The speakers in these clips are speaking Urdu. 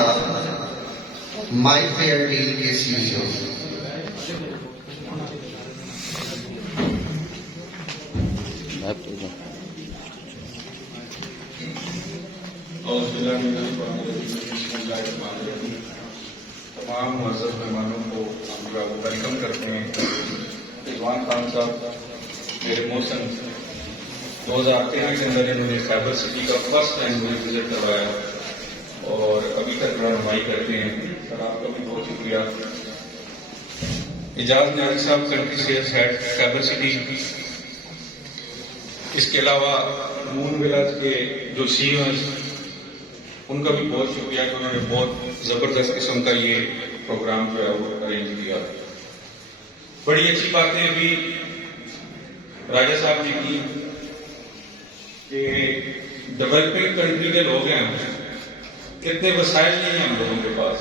صاحب مائی فیئر ڈیل کے CEO۔ تمام معزز مہمانوں کو ہم ویلکم کرتے ہیں۔ رضوان خان صاحب میرے موسم 2013 کے اندر انہوں نے خیبر سٹی کا فرسٹ ٹائم مجھے وزٹ کروایا اور ابھی تک رہنمائی کرتے ہیں۔ سر آپ کا بھی بہت شکریہ۔ اعجاز نیازی صاحب کنٹری سیلز ہیڈ خیبر سٹی، اس کے علاوہ مون ولاز کے جو CEO ہیں ان کا بھی بہت شکریہ کہ انہوں نے بہت زبردست قسم کا یہ پروگرام جو ہے وہ ارینج کیا۔ بڑی اچھی باتیں ابھی راجہ صاحب نے کی کہ ڈیولپنگ کنٹری کے لوگ ہیں، کتنے وسائل نہیں ہیں ہم لوگوں کے پاس،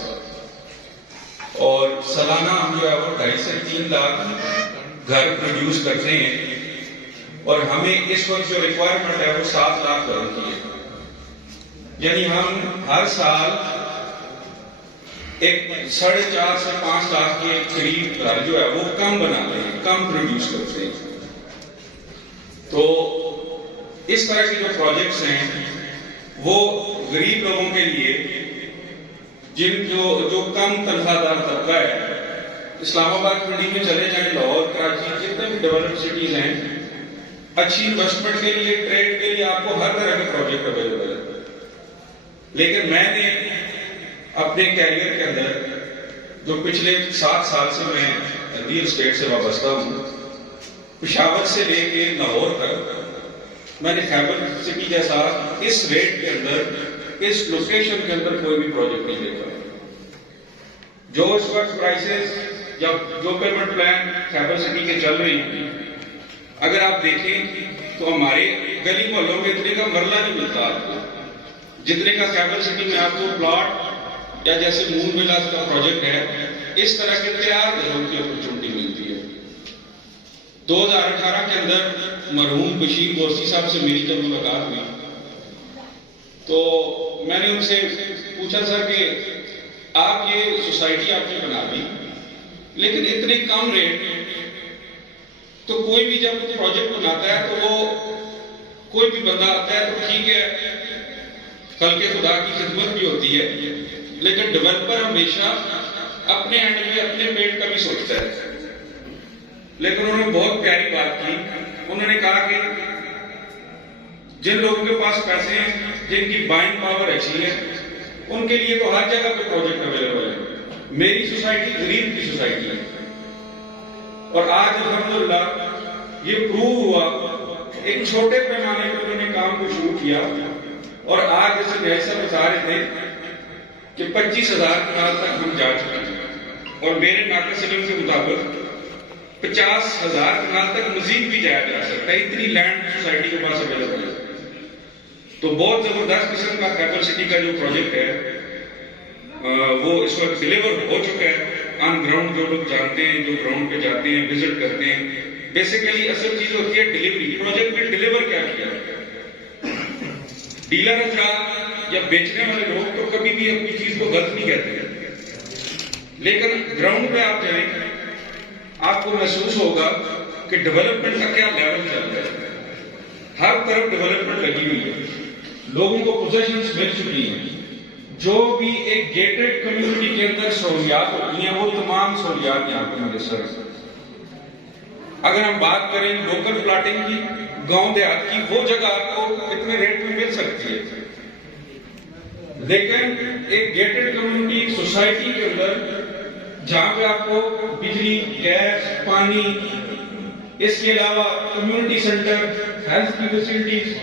اور سالانہ ہم جو ہے وہ 2.5 سے 3 لاکھ گھر پروڈیوس کرتے ہیں، اور ہمیں اس وقت جو ریکوائرمنٹ ہے وہ 7 لاکھ گھروں کی ہے۔ یعنی ہم ہر سال ایک 4.5 سے 5 لاکھ کے قریب گھر جو ہے وہ کم بناتے ہیں، کم پروڈیوس کرتے ہیں۔ تو اس طرح کے جو پروجیکٹس ہیں وہ غریب لوگوں کے لیے، جو کم تنخواہ دار طبقہ ہے، اسلام آباد منڈی میں چلے جائیں، لاہور، کراچی، جتنے بھی ڈیولپڈ سٹیز ہیں، اچھی انویسٹمنٹ کے لیے، ٹریڈ کے لیے آپ کو ہر طرح کے پروجیکٹ اویلیبل ہے۔ لیکن میں نے اپنے کیریئر کے اندر جو پچھلے 7 سال سے میں ریل اسٹیٹ سے وابستہ ہوں، پشاور سے لے کے لاہور تک، میں نے خیبر سٹی جیسا اس ریٹ کے اندر، اس لوکیشن کے اندر کوئی بھی پروجیکٹ نہیں دیکھا۔ جو اس وقت پرائسز یا جو پیمنٹ پلان خیبر سٹی کے چل رہی ہیں، اگر آپ دیکھیں تو ہمارے گلی محلوں میں اتنے کا مرلہ نہیں ملتا آپ کو جتنے کا خیبر سٹی میں آپ کو پلاٹ، یا جیسے مون ولاز کا پروجیکٹ ہے، اس طرح کے تیار گھروں کی اپرچونٹی ملتی ہے۔ 2018 کے اندر مرحوم بشیر گورسی صاحب سے میری جب ملاقات ہوئی تو میں نے ان سے پوچھا، سر کہ آپ یہ سوسائٹی آپ نے بنا دی لیکن اتنے کم ریٹ، تو کوئی بھی جب پروجیکٹ بناتا ہے تو وہ کوئی بھی بندہ آتا ہے تو ٹھیک ہے، خلق خدا کی خدمت بھی ہوتی ہے، لیکن ڈیولپر ہمیشہ اپنے اینڈ میں اپنے پیٹ کا بھی سوچتا ہے۔ لیکن انہوں نے بہت پیاری بات کی، انہوں نے کہا کہ جن لوگوں کے پاس پیسے ہیں، جن کی بائنگ پاور اچھی ہے، ان کے لیے تو ہر جگہ پہ پروجیکٹ اویلیبل ہے۔ میری سوسائٹی غریب کی سوسائٹی ہے، اور آج الحمدللہ یہ پروو ہوا، ایک چھوٹے پیمانے پر انہوں نے کام کو شروع کیا، اور آج جیسے نیاز صاحب بتا رہے تھے کہ 25,000 کنال تک ہم جا چکے ہیں، اور میرے ناقص علم کے مطابق 50,000 کنال تک مزید بھی جایا جا سکتا ہے، اتنی لینڈ سوسائٹی کے پاس اویلیبل ہے۔ تو بہت زبردست قسم کا خیبر سٹی کا جو پروجیکٹ ہے وہ اس وقت ڈیلیور ہو چکا ہے۔ آن گراؤنڈ جو لوگ جانتے ہیں، جو گراؤنڈ پہ جاتے ہیں، وزٹ کرتے ہیں، بیسیکلی اصل چیز ہوتی ہے ڈیلیوری۔ پروجیکٹ میں ڈیلیور کیا کیا؟ ڈیلر حضرات یا بیچنے والے لوگ تو کبھی بھی اپنی چیز کو غلط نہیں کہتے ہیں، لیکن گراؤنڈ پہ آپ جائیں، آپ کو محسوس ہوگا کہ ڈیولپمنٹ کا کیا لیول چل رہا ہے۔ ہر طرف ڈیولپمنٹ لگی ہوئی ہے، لوگوں کو پوزیشنز مل چکی ہیں۔ جو بھی ایک گیٹڈ کمیونٹی کے اندر سہولیات ہوتی ہیں، وہ تمام سہولیات یہاں پہ میسر ہیں۔ اگر ہم بات کریں لوکل پلاٹنگ کی، گاؤں دیہات کی، وہ جگہ آپ کو اتنے ریٹ میں مل سکتی ہے، لیکن ایک گیٹڈ کمیونٹی سوسائٹی کے اندر جہاں پہ آپ کو بجلی، گیس، پانی، اس کے علاوہ کمیونٹی سینٹر، ہیلتھ کی فیسلٹیز،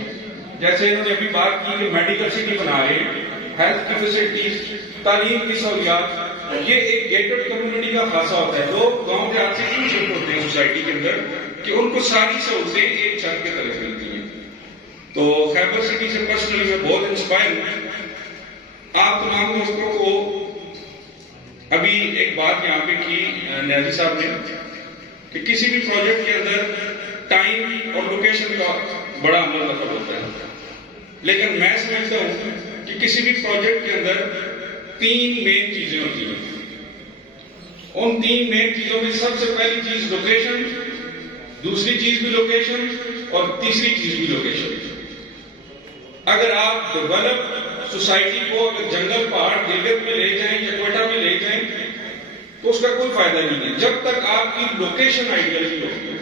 جیسے انہوں نے ابھی بات کی کہ میڈیکل سٹی بنا رہے ہیں، ہیلتھ کی فیسلٹیز، تعلیم کی سہولیات، یہ ایک گیٹڈ کمیونٹی کا خاصہ ہوتا ہے۔ لوگ گاؤں دیہات سے کیوں شفٹ ہوتے ہیں سوسائٹی کے اندر کہ ان کو ساری سہولتیں ایک چھت کے تلے ملتی ہیں۔ تو خیبر سٹی سے پرسنلی میں بہت انسپائر ہوں۔ آپ تمام دوستوں کو ابھی ایک بات یہاں پہ کی نیازی صاحب نے کہ کسی بھی پروجیکٹ کے اندر ٹائم اور لوکیشن کا بڑا عمل دخل ہوتا ہے، لیکن میں سمجھتا ہوں کہ کسی بھی پروجیکٹ کے اندر تین مین چیزیں ہوتی ہیں. ان تین مین چیزوں میں سب سے پہلی چیز لوکیشن، دوسری چیز بھی لوکیشن اور تیسری چیز بھی لوکیشن. اگر آپ ڈیولپ سوسائٹی کو اگر جنگل پہاڑ گلگت میں لے جائیں یا کوئٹہ میں لے جائیں تو اس کا کوئی فائدہ نہیں ہے جب تک آپ کی لوکیشن آئیڈیل نہیں ہوگی.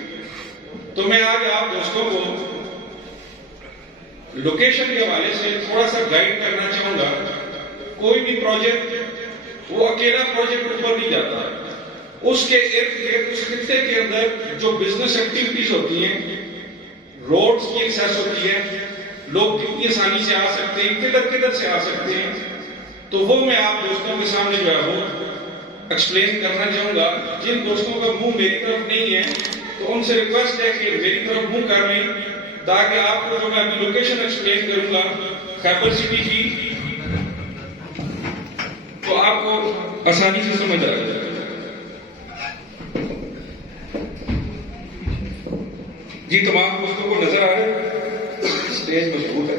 تو میں آج آپ دوستوں کو لوکیشن کے حوالے سے تھوڑا سا گائیڈ کرنا چاہوں گا. کوئی بھی پروجیکٹ وہ اکیلا پروجیکٹ اوپر نہیں جاتا. اس کے ارد گرد اس خطے کے اندر جو بزنس ایکٹیویٹیز ہوتی ہیں، روڈز کی ایکسیس ہوتی ہے، لوگ کتنی آسانی سے آ سکتے ہیں، کدھر کدھر سے آ سکتے ہیں، تو وہ میں آپ دوستوں کے سامنے جو ہے وہ ایکسپلین کرنا چاہوں گا. جن دوستوں کا منہ میری طرف نہیں ہے تو ان سے ریکویسٹ ہے کہ میری طرف منہ کر لیں تاکہ آپ کو جو میں ابھی لوکیشن ایکسپلین کروں گا خیبر سٹی کی تو آپ کو آسانی سے سمجھ آ جائے. جی تمام دوستوں کو نظر آ رہا ہے؟ اسٹیج مشہور ہے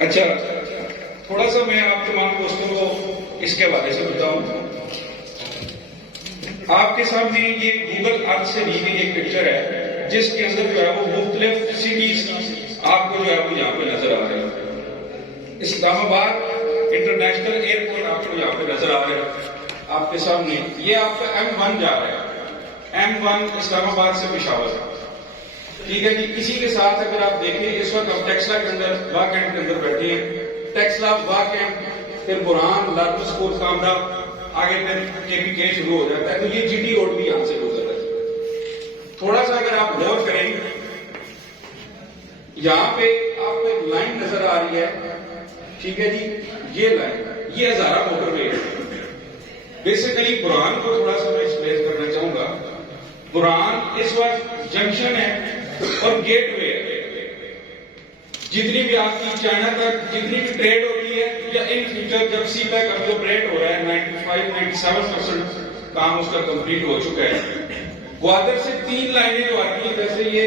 اچھا تھوڑا سا میں آپ تمام دوستوں کو اس کے حوالے سے بتاؤں. آپ کے سامنے یہ گوگل ارتھ سے لی گئی ایک پکچر ہے جس کے اندر جو ہے وہ مختلف سٹیز آپ کو جو ہے وہ یہاں پہ نظر آ رہے ہیں. اسلام آباد انٹرنیشنل ایئرپورٹ آپ کو یہاں پہ نظر آ رہا ہے آپ کے سامنے. یہ آپ کا M1 جا رہا ہے. M1 اسلام آباد سے پشاور. ٹھیک ہے جی. اسی کے ساتھ اگر آپ دیکھیں اس وقت ہم ٹیکسلا کے اندر واہ کینٹ کے اندر بیٹھے ہیں. ٹیکسلا، واہ کینٹ، پھر برہان، لارڈس کوٹ، کامرا، آگے پھر KPK شروع ہو جاتا ہے. تو یہ GT روڈ بھی یہاں سے گزر رہا ہے. تھوڑا سا اگر آپ غور کریں یہاں پہ آپ کو ایک لائن نظر آ رہی ہے. ٹھیک ہے جی. یہ لائن یہ ہزارہ موٹر وے ہے. بیسیکلی برہان کو تھوڑا سا میں ایکسپلین کرنا چاہوں گا. برہان اس وقت جنکشن ہے اور گیٹ وے ہے. جتنی بھی آپ کی چائنا تک جتنی بھی ٹریڈ ہوتی ہے یا ان فیوچر جب سی پیک اب آپریٹ ہو رہا ہے 95-97% کام اس کا کمپلیٹ ہو چکا ہے. گوادر سے 3 لائنیں جو آتی ہیں جیسے یہ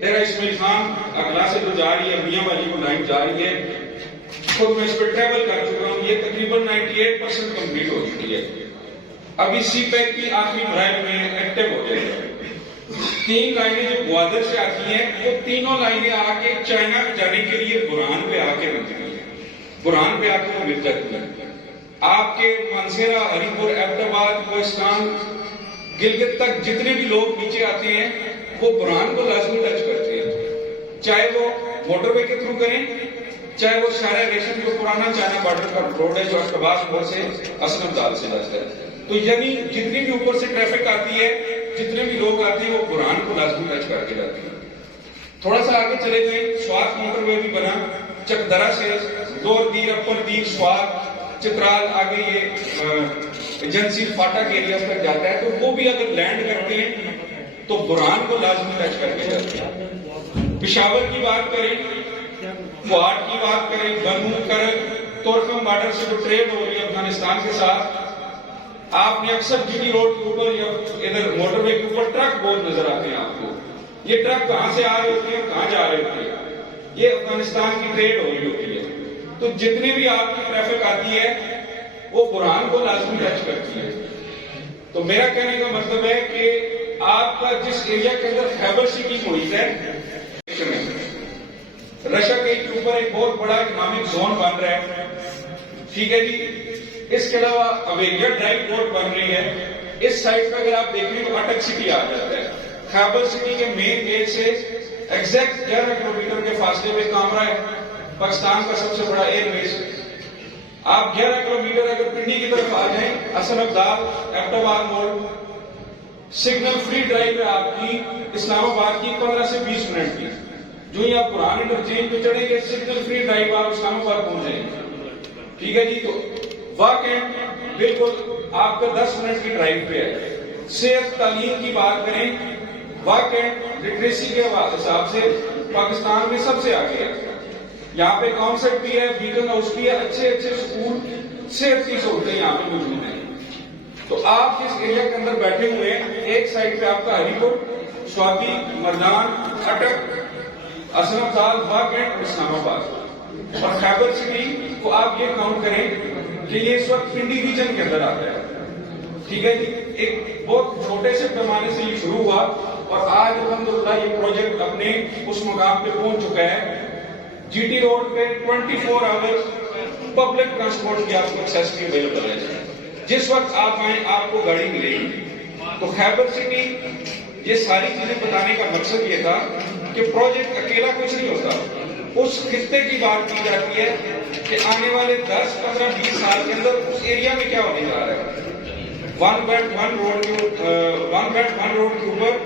ڈیرہ اسماعیل خان اگلا سے جو جا رہی ہے میاں والی کو لائن جا رہی ہے. خود میں اس پہ ٹریول کر چکا ہوں. یہ تقریباً 98% کمپلیٹ ہو چکی ہے. ابھی سی پیک کی آخری ڈرائیو میں ایکٹیو ہو جائے گا. 3 لائنیں جو گوادر سے آتی ہیں وہ تینوں لائنیں آ کے چائنا جانے کے لیے برہان پہ آ کے ملتی ہیں. برہان پہ آ کے وہ مل جاتی ہیں. آپ کے مانسیرا، ہری پور، ایبٹ آباد، کوہستان، گلگت تک جتنے بھی لوگ نیچے آتے ہیں وہ برہان کو لازمی ٹچ کرتے ہیں. چاہے وہ موٹر وے کے تھرو کریں، چاہے وہ شارع ریشم جو پرانا چائنا بارڈر کا روڈ ہے جو اشتباس موڑ سے اسلم دال سے جاتا ہے. تو یعنی جتنی بھی اوپر سے ٹریفک آتی ہے، جتنے بھی لوگ آتے ہیں وہ برہان کو لازمی ٹچ کر کے جاتے ہیں. تھوڑا سا آگے چلے گئے سوات موٹر وے بھی بنا. چکدرا سے لوور دیر، اپر دیر، سوات، چترال، آگے یہ ایجنسی فاٹک ایریا تک جاتا ہے. تو وہ بھی اگر لینڈ کرتے ہیں تو برہان کو لازمی ٹچ کر کے جاتے ہیں. پشاور کی بات کریں، فواد کی بات کریں، بنو، کرک، تورخم بارڈر سے جو ٹریڈ ہو رہی ہے افغانستان کے ساتھ، آپ نے اکثر GT روڈ کے اوپر یا ادھر موٹر وے کے اوپر ٹرک بہت نظر آتے ہیں آپ کو. یہ ٹرک کہاں سے آ رہے ہوتے ہیں، کہاں جا رہے ہوتے ہیں، یہ افغانستان کی ٹریڈ ہو رہی ہوتی ہے. تو جتنی بھی آپ کی ٹریفک آتی ہے وہ برہان کو لازمی ٹچ کرتی ہے. تو میرا کہنے کا مطلب ہے کہ آپ کا جس ایریا کے اندر خیبر سٹی محیط ہے، رشا کے اوپر ایک بہت بڑا اکنامک زون بن رہا ہے. ٹھیک ہے جی. اس کے علاوہ اویلیا ڈرائیو پورٹ بن رہی ہے. اس سائٹ پہ اگر آپ دیکھیں تو اٹک سٹی آ جاتا ہے. خیبر سٹی کے مین گیٹ سے ایگزیکٹ 11 کلومیٹر کے فاصلے پہ کامرا ہے، پاکستان کا سب سے بڑا ایئر بیس. آپ 11 کلومیٹر اگر پنڈی کی طرف آ جائیں، حسن ابدال، ایبٹ آباد موڑ، سگنل فری ڈرائیو ہے آپ کی اسلام آباد کی 15 سے 20 منٹ کی. جو ہی آپ قرآن انٹرچینج پہ چڑھیں گے سگنل فری ڈرائیو آپ اسلام آباد پہنچ جائیں گے. ٹھیک ہے جی. تو واہ کینٹ بالکل آپ کا 10 منٹ کی ڈرائیو پہ ہے. صحت تعلیم کی بات کریں، واہ کینٹ لٹریسی کے حساب سے پاکستان میں سب سے آگے ہے. یہاں پہ کانسرٹ بھی ہے، بیگن ہاؤس بھی ہے، اچھے سکول، صحت کی سہولتیں یہاں پہ موجود ہیں. تو آپ جس ایریا کے اندر بیٹھے ہوئے ہیں، ایک سائڈ پہ آپ کا ہری پور، سوابی، مردان، اٹک، اسلم دال، واہ کینٹ، اسلام آباد. اور خیبر سٹی کو آپ یہ کاؤنٹ کریں کہ یہ اس وقت پنڈی ریجن کے اندر آتا ہے. ٹھیک ہے جی, ایک بہت چھوٹے سے پیمانے سے یہ شروع ہوا اور آج الحمدللہ یہ پروجیکٹ اپنے اس مقام پہ پہنچ چکا ہے. جی ٹی روڈ پہ 24 آورز پبلک ٹرانسپورٹ کی آپ کو ایکسیس اویلیبل ہے. جس وقت آپ آئیں آپ کو گاڑی ملے گی. تو خیبر سٹی, یہ ساری چیزیں بتانے کا مقصد یہ تھا کہ پروجیکٹ اکیلا کچھ نہیں ہوتا. اس خطے کی بات کی جاتی ہے کہ آنے والے 10, 15, 20 سال کے اندر اس ایریا میں کیا ہونے جا رہا ہے. ون بیلٹ ون روڈ کے اوپر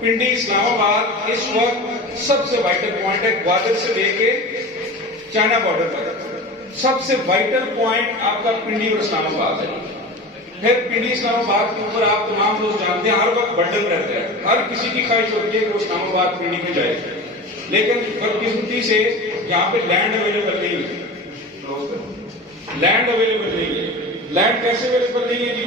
پنڈی اسلام آباد اس وقت سب سے وائٹل پوائنٹ ہے. گوادر سے لے کے چائنا بارڈر تک سب سے وائٹل پوائنٹ آپ کا پنڈی اور اسلام آباد ہے. پھر پنڈی اسلام آباد کے اوپر آپ تمام لوگ جانتے ہیں ہر وقت بنڈل رہتا ہے. ہر کسی کی خواہش ہوتی ہے کہ وہ اسلام آباد پنڈی میں جائے, لیکن بدقسمتی سے یہاں پہ لینڈ اویلیبل نہیں ہے. لینڈ اویلیبل نہیں ہے. لینڈ کیسے اویلیبل نہیں ہے جی؟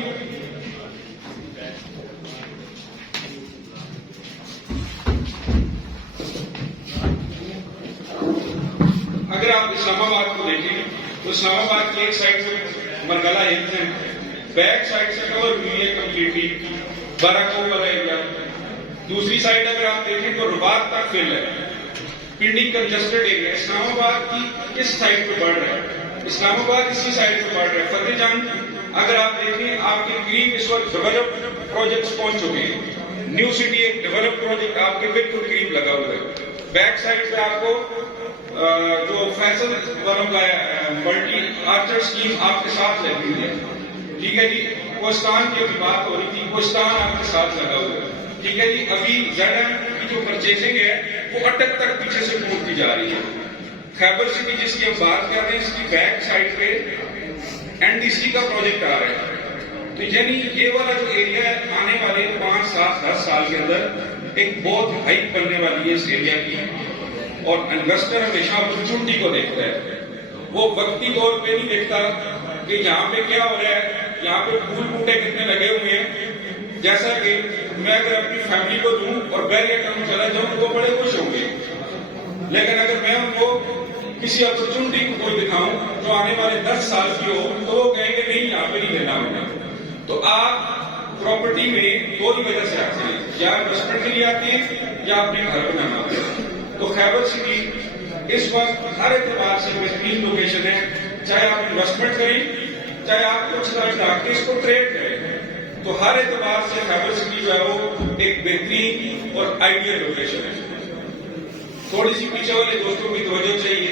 اگر آپ اسلام آباد کو دیکھیں تو اسلام آباد کی ایک سائڈ سے مرگلہ ہلز ہے, بیک سائڈ سے کور ہوئی ہے کمپلیٹلی باراکوٹ والا ایریا. دوسری سائڈ اگر آپ دیکھیں تو رباط تک فل ہے. Pindi congested area. اسلام آباد کی اس سائڈ پہ بڑھ رہا ہے, اسلام آباد اسی سائڈ پہ بڑھ رہا ہے. فتح جنگ اگر آپ دیکھیں آپ کے قریب اس وقت ڈیولپ پروجیکٹس پہنچ چکے ہیں. نیو سٹی ایک ڈیولپ پروجیکٹ آپ کے بالکل قریب لگا ہوا ہے. بیک سائڈ پہ آپ کو جو فیصل والوں کا ملٹی آرچر اسکیم آپ کے ساتھ لگی ہوئی ہے. ٹھیک ہے جی, کوستان کی ابھی بات ہو رہی تھی, کوستان آپ کے ساتھ لگا ہوا ہے. ٹھیک ہے جی, ابھی زیڈ ایم کی جو پرچیزنگ ہے وہ اٹک تک پیچھے سے پہنچتی جا رہی ہے. خیبر سٹی جس کی ہم بات کر رہے ہیں اس کی بیک سائڈ پہ این ڈی سی کا پروجیکٹ آ رہا ہے. تو یعنی یہ والا جو ایریا ہے آنے والے 5, 7, 10 سال کے اندر ایک بہت ہائپ بننے والی ہے اس ایریا کی. اور انویسٹر ہمیشہ اپرچونٹی کو دیکھتا ہے, وہ وقتی طور پہ نہیں دیکھتا کہ یہاں پہ کیا ہو رہا ہے, یہاں پہ پھول بوٹے کتنے لگے ہوئے ہیں. جیسا کہ میں اگر اپنی فیملی کو دوں اور بیریا ٹاؤن چلا جاؤں تو وہ بڑے خوش ہوں گے, لیکن اگر میں ان کو کسی اپرچونٹی کو کوئی دکھاؤں جو آنے والے 10 سال کی ہو تو وہ کہیں گے نہیں یہاں پہ نہیں لینا ہوگا. تو آپ پراپرٹی میں دو ہی وجہ سے آتے ہیں, یا انویسٹمنٹ کے لیے آتے ہیں یا اپنے گھر بنانا ہوتا ہے. تو خیبر سٹی اس وقت ہر اعتبار سے بہترین لوکیشن ہے. چاہے آپ انویسٹمنٹ کریں, چاہے آپ کچھ طرح کے اس کو ٹریڈ کریں, تو ہر اعتبار سے خیبر سٹی جو ہے وہ ایک بہترین اور آئیڈیل لوکیشن ہے. تھوڑی سی پیچھے والے دوستوں کی توجہ چاہیے.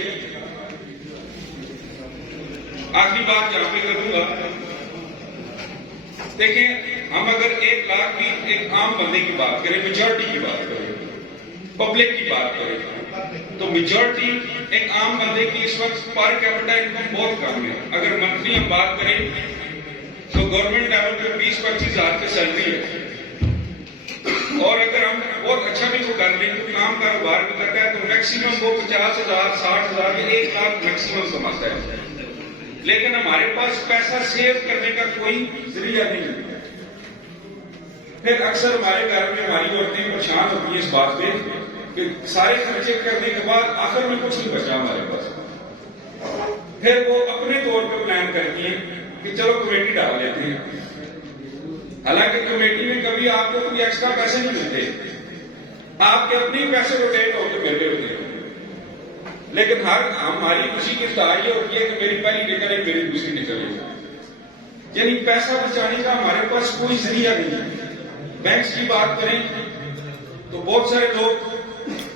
آخری بات یہاں پہ کر دوں گا. دیکھیں, ہم اگر 1 لاکھ کی ایک عام بندے کی بات کریں, میجورٹی کی بات کریں, پبلک کی بات کریں, تو میجورٹی ایک عام بندے کی اس وقت پر کیپٹا انکم بہت کم ہے. اگر منتھلی ہم بات کریں تو گورنمنٹ لیول پہ 20-25 ہزار کی سیلری ہے. اور اگر ہم بہت اچھا بھی وہ کر لیں تو کام کاروبار بھی کرتا ہے تو میکسیمم وہ 50,000, 60,000 یا 1 لاکھ میکسیمم کماتا ہے. لیکن ہمارے پاس پیسہ سیو کرنے کا کوئی ذریعہ نہیں ہے. پھر اکثر ہمارے گھر میں ہماری عورتیں پریشان ہوتی ہیں اس بات پہ کہ سارے خرچے کرنے کے بعد آخر میں کچھ نہیں بچا ہمارے پاس. پھر وہ اپنے طور پہ پلان کرتی ہیں کہ چلو کمیٹی ڈال لیتے ہیں. حالانکہ کمیٹی میں کبھی آپ کو کوئی ایکسٹرا پیسے نہیں ملتے, آپ کے اپنے پیسے روٹیٹ ہو کے مل رہے ہوتے ہیں. لیکن ہماری خوشی کی یہ ہوتی ہے کہ میری پہلی نکلے میری دوسری نکلے. یعنی پیسہ بچانے کا ہمارے پاس کوئی ذریعہ نہیں ہے. بینکس کی بات کریں تو بہت سارے لوگ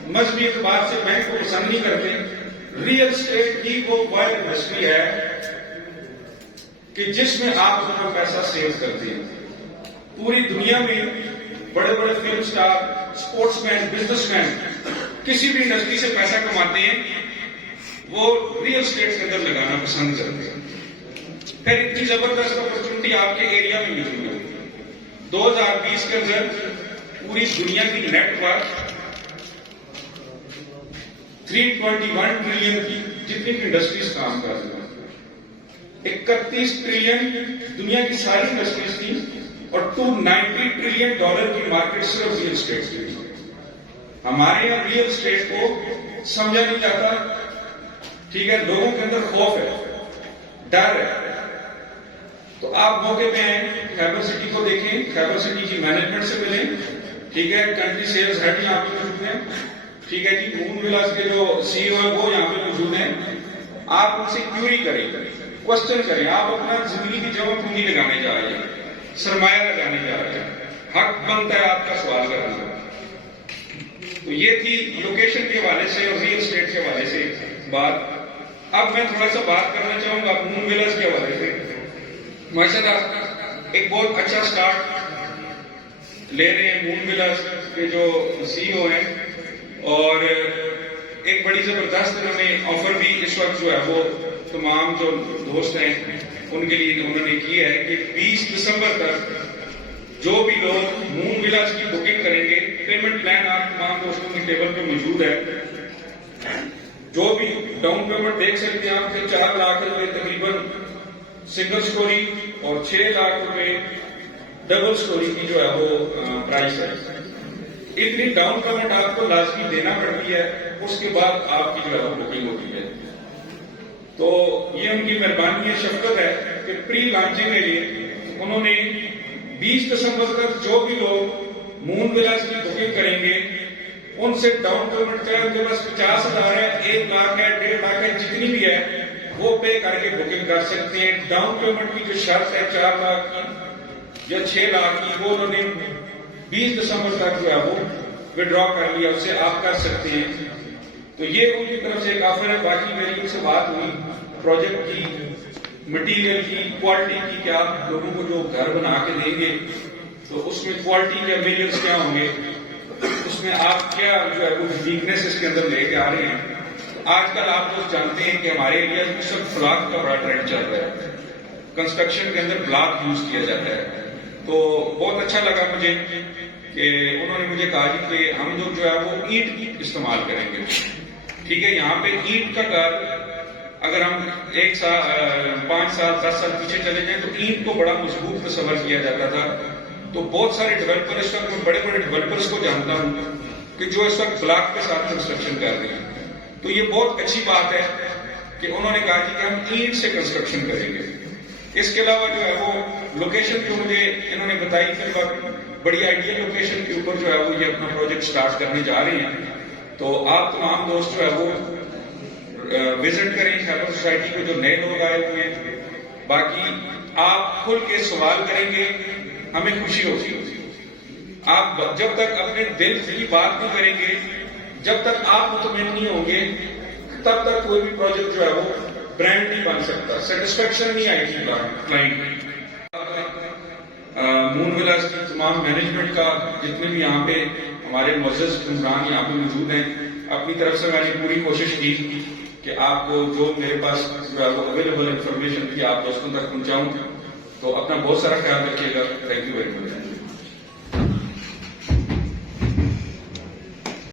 مذہبی اعتبار سے بینک کو پسند نہیں کرتے. ریئل اسٹیٹ کی وہ ورلڈ انڈسٹری ہے کہ جس میں آپ اپنا پیسہ سیو کرتے ہیں. پوری دنیا میں بڑے بڑے فلم سٹار, اسپورٹس مین, بزنس مین کسی بھی انڈسٹری سے پیسہ کماتے ہیں, وہ ریئل اسٹیٹ کے اندر لگانا پسند کرتے ہیں. پھر اتنی زبردست اپرچونٹی آپ کے ایریا میں ملی ہے. 2020 کے اندر پوری دنیا کی نیٹ ورتھ 321 ٹریلین کی جتنی بھی انڈسٹریز کام کر رہی ہیں, 31 ٹریلین دنیا کی ساری انڈسٹریز کی, اور $290 ٹریلین کی مارکیٹ صرف ریئل اسٹیٹ کی. ہمارے یہاں ریئل اسٹیٹ کو سمجھا نہیں جاتا. ٹھیک ہے، لوگوں کے اندر خوف ہے، ڈر ہے. تو آپ موقع پہ آئیں، خیبر سٹی کو دیکھیں، خیبر سٹی کی مینجمنٹ سے ملیں. ٹھیک ہے، کنٹری سیلز ہیڈ یہاں پہ موجود ہیں. ٹھیک ہے جی، مون ولاس کے جو سی او ہے وہ یہاں پہ موجود ہیں. آپ ان سے کیوری کریں، کوشچن کریں. آپ اپنا زندگی کی جمع پونجی لگانے جا رہے ہیں، سرمایہ لگانے جا رہے ہیں، حق بنتا ہے آپ کا سوال کرنے کا. تو یہ تھی لوکیشن کے حوالے سے اور ریئل اسٹیٹ کے حوالے سے بات. اب میں تھوڑا سا بات کرنا چاہوں گا مون ولاس کے حوالے سے. ماشاءاللہ ایک بہت اچھا سٹارٹ لے رہے ہیں مون ولاس کے جو سی او ہیں، اور ایک بڑی زبردست انہوں نے آفر بھی اس وقت جو ہے وہ تمام جو دوست ہیں ان کے لیے انہوں نے کی ہے کہ 20 دسمبر تک جو بھی لوگ مون ولاس کی بکنگ کریں گے، پیمنٹ پلان آپ تمام دوستوں کی ٹیبل پہ موجود ہے. جو بھی ڈاؤن پیمنٹ دیکھ سکتے ہیں آپ کے 4 لاکھ روپے تقریباً سنگل سٹوری اور 6 لاکھ روپے ڈبل سٹوری کی جو ہے وہ پرائس ہے. اتنی ڈاؤن پیمنٹ آپ کو لازمی دینا پڑتی ہے، اس کے بعد آپ کی جو ہے وہ بکنگ ہوتی ہے. تو یہ ان کی مہربانی ہے، شفقت ہے کہ پری لانچنگ کے لیے انہوں نے 20 دسمبر تک جو بھی لوگ مون ولاس کی بکنگ کریں گے ان سے ڈاؤن پیمنٹ چاہے ان کے پاس 50,000 ہے، 1 لاکھ ہے، 1.5 لاکھ ہے، جتنی بھی ہے وہ پے کر کے بکنگ کر سکتے ہیں. ڈاؤن پیمنٹ کی جو شرط ہے 4 لاکھ کی یا 6 لاکھ کی، وہ انہوں نے 20 دسمبر تک جو ہے وہ وڈرا کر لیا، اسے آپ کر سکتے ہیں. تو یہ ان کی طرف سے ایک آفر ہے. باقی میری ان سے بات ہوئی پروجیکٹ کی، مٹیریل کی، کوالٹی کی، کہ آپ لوگوں کو جو گھر بنا کے دیں گے تو اس میں کوالٹی کے میجرز کیا ہوں گے، اس میں آپ کیا جو ہے وہ ویکنیس اس کے اندر لے کے آ رہے ہیں. آج کل آپ لوگ جانتے ہیں کہ ہمارے ایریا میں صرف بلاک کا بڑا ٹرینڈ چل رہا ہے، کنسٹرکشن کے اندر بلاک یوز کیا جاتا ہے. تو بہت اچھا لگا مجھے کہ انہوں نے مجھے کہا جی کہ ہم لوگ جو ہے وہ اینٹ استعمال کریں گے. ٹھیک ہے، یہاں پہ اینٹ کا گھر اگر ہم 1 سال 5 سال 10 سال پیچھے چلے جائیں تو اینٹ کو بڑا مضبوط تصور کیا جاتا تھا. تو بہت سارے ڈیولپر اس وقت میں بڑے بڑے ڈیولپرز کو جانتا ہوں کہ جو اس وقت بلاک کے ساتھ کنسٹرکشن کر رہے ہیں. تو یہ بہت اچھی بات ہے کہ انہوں نے کہا جی کہ ہم اینٹ سے کنسٹرکشن کریں گے. اس کے علاوہ جو ہے وہ لوکیشن جو مجھے انہوں نے بتائی کہ بڑی آئیڈیل لوکیشن کے اوپر جو ہے وہ یہ اپنا پروجیکٹ سٹارٹ کرنے جا رہے ہیں. تو آپ تمام دوست جو ہے وہ وزٹ کریں خیبر سوسائٹی کو، جو نئے لوگ آئے ہوئے ہیں. باقی آپ کھل کے سوال کریں گے، ہمیں خوشی ہوگی. آپ جب تک اپنے دل کی بات نہیں کریں گے، جب تک آپ مطمئن نہیں ہوں گے، تب تک کوئی بھی پروجیکٹ جو ہے وہ برانڈ نہیں بن سکتا، سیٹسفیکشن نہیں آئے گی کلائنٹ. مون ولاس کی تمام مینجمنٹ کا جتنے بھی یہاں پہ ہمارے معزز حکمران یہاں پہ موجود ہیں، اپنی طرف سے میں نے پوری کوشش کی کہ آپ کو جو میرے پاس جو ہے وہ اویلیبل انفارمیشن تھی آپ دوستوں تک پہنچاؤں. تو اپنا بہت سارا خیال رکھیے گا. Thank you very much.